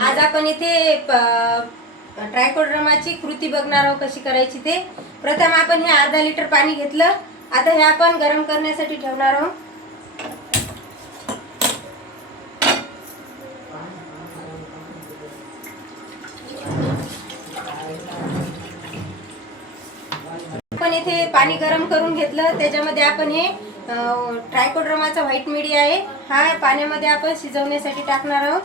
आज आपण इथे ट्रायकोड्रामाची कृती बघणार आहोत कशी करायची ते। प्रथम आपण हे अर्धा लिटर पाणी घेतलं। आता हे आपण गरम करण्यासाठी ठेवणार आहोत। आपण इथे पाणी गरम करून घेतलं। त्याच्यामध्ये आपण हे ट्रायकोड्रामाचा व्हाईट मीडिया आहे हा पाण्यामध्ये आपण शिजवण्यासाठी टाकणार आहोत।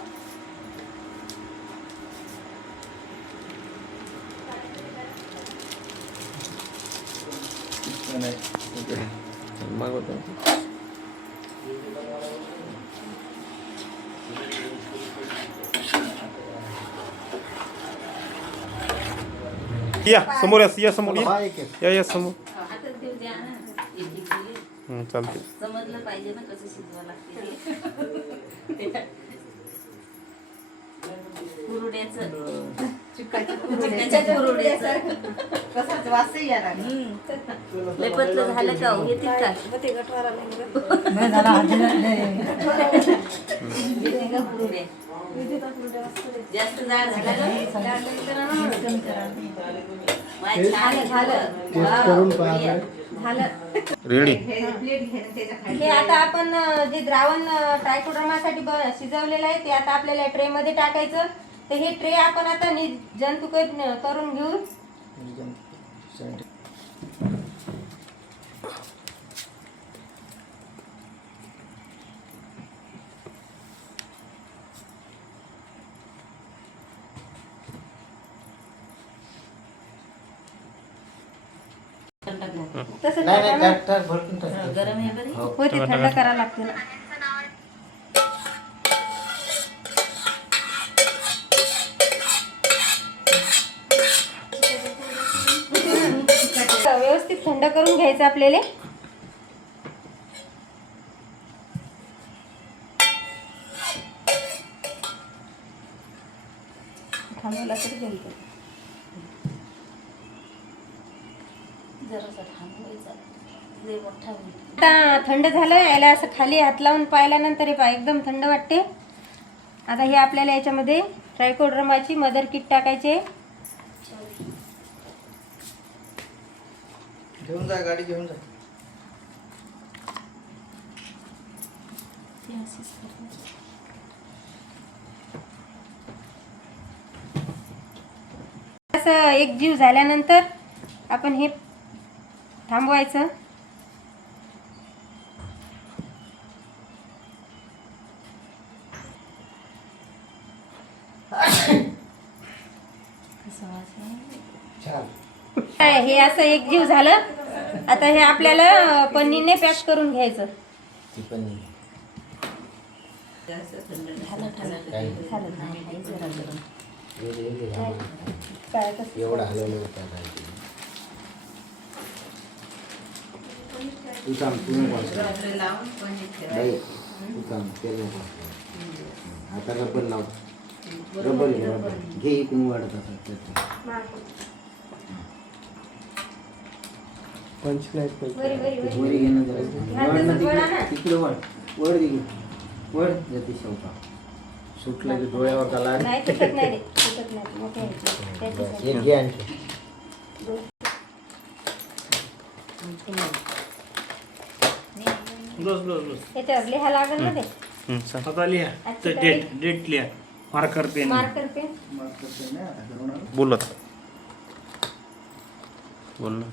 या समोर या समोर या समोर चालते। समजलं पाहिजे ना कसं शिजवा लागते कसाच वासही येणार लय पतलं झालं का येतील का ते गठवारा जास्त जाड झालं रेडी। हे आता आपण जे द्रावण ट्रायकोड्रामासाठी शिजवलेलं आहे ते आता आपल्याला ट्रे मध्ये टाकायचं। तर हे ट्रे आपण आता जंतुकट करून घेऊ। तसं गरम आहे बरे हो ते थंड करावं लागतं ना। व्यवस्थित थंड करून घ्यायचं आपल्याला। थांबवला तरी जमतं। जरासा थांबवायचा लय मोठा होईल। आता थंड झालं। याला असं खाली हात लावून पाहिल्यानंतर हे एकदम थंड वाटते। आता हे आपल्याला याच्यामध्ये ट्रायकोड्रामाची मदर किट टाकायचे। घेऊन जा गाडी घेऊन जा। असं एक जीव झाल्यानंतर आपण हे थांबवायचं। हे असं एक जीव झालं। आता हे आपल्याला पन्नीने पॅक करून घ्यायचं। एवढा हलवलं होता तू काम आता रबर लाव। रबर घे इकडून वाढत असं वरी घेणं तिकडे वड वड जाते शेवटा सुटलं की डोळ्यावर त्याला नाही तुटत नाही रे, तुटत नाही मोठे एक घे आणखी याच्यावर लिहा लागेल ना ते। आता लिहा ते डेट लिहा मार्कर पेन मार्कर पेन बोलत बोल ना।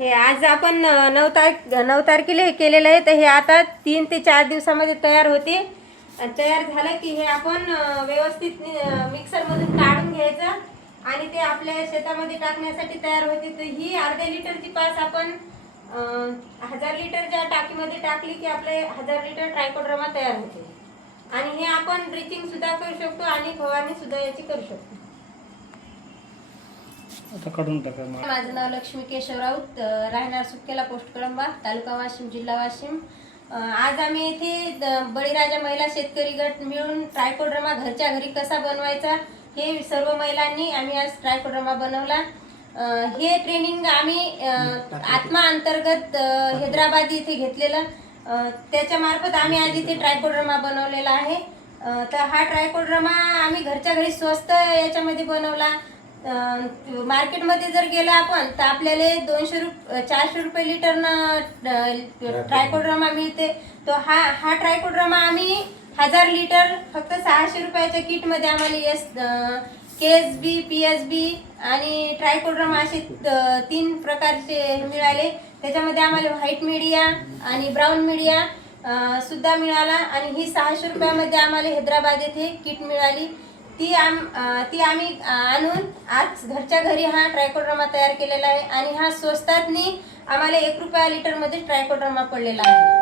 हे आज आपण 9 तारखेला हे केलेलं आहे। तर हे आता 3 ते 4 दिवसामध्ये तयार होते। आणि तयार झालं की हे आपण व्यवस्थित मिक्सरमधून काढून घ्यायचं आणि ते आपल्या शेतामध्ये टाकण्यासाठी तयार होते। तर ही अर्ध्या लिटरची पास आपण 1000 लिटरच्या टाकीमध्ये टाकली की आपले 1000 लिटर ट्रायकोड्रामा तयार होते। आणि हे आपण ड्रिचिंग सुद्धा करू शकतो आणि फवारणी सुद्धा याची करू शकतो। आता काढून टाका। माझं नाव लक्ष्मी केशव राऊत, राहणार सुटकेला, पोस्ट कळंबा, तालुका वाशिम, जिल्हा वाशिम। आज आम्ही इथे बळीराजा महिला शेतकरी गट मिळून ट्रायकोड्रामा घरच्या घरी कसा बनवायचा हे सर्व महिलांनी आम्ही आज ट्रायकोड्रामा बनवला। हे ट्रेनिंग आम्ही आत्मा अंतर्गत हैदराबाद इथे घेतलेलं। त्याच्या मार्फत आम्ही आज इथे ट्रायकोड्रामा बनवलेला आहे। तर हा ट्रायकोड्रामा आम्ही घरच्या घरी स्वस्त याच्यामध्ये बनवला. मार्केटमध्ये जर गेलं आपण तर आपल्याला 400 रुपये लिटरनं ट्रायकोड्रामा मिळते. तो हा ट्रायकोड्रामा आम्ही 1000 लिटर फक्त 600 रुपयाच्या किटमध्ये आम्हाला KSB, PSB आणि ट्रायकोड्रामा असे 3 प्रकारचे मिळाले. त्याच्यामध्ये आम्हाला व्हाईट मीडिया आणि ब्राऊन मीडिया सुद्धा मिळाला. आणि ही 600 रुपयामध्ये आम्हाला हैदराबाद येथे किट मिळाली. ती आम्ही आणून आज घरच्या घरी हा ट्रायकोड्रामा तयार केलेला आहे. आणि हा स्वस्तातनी आम्हाला 1 रुपया लिटरमध्ये ट्रायकोड्रामा पडलेला आहे.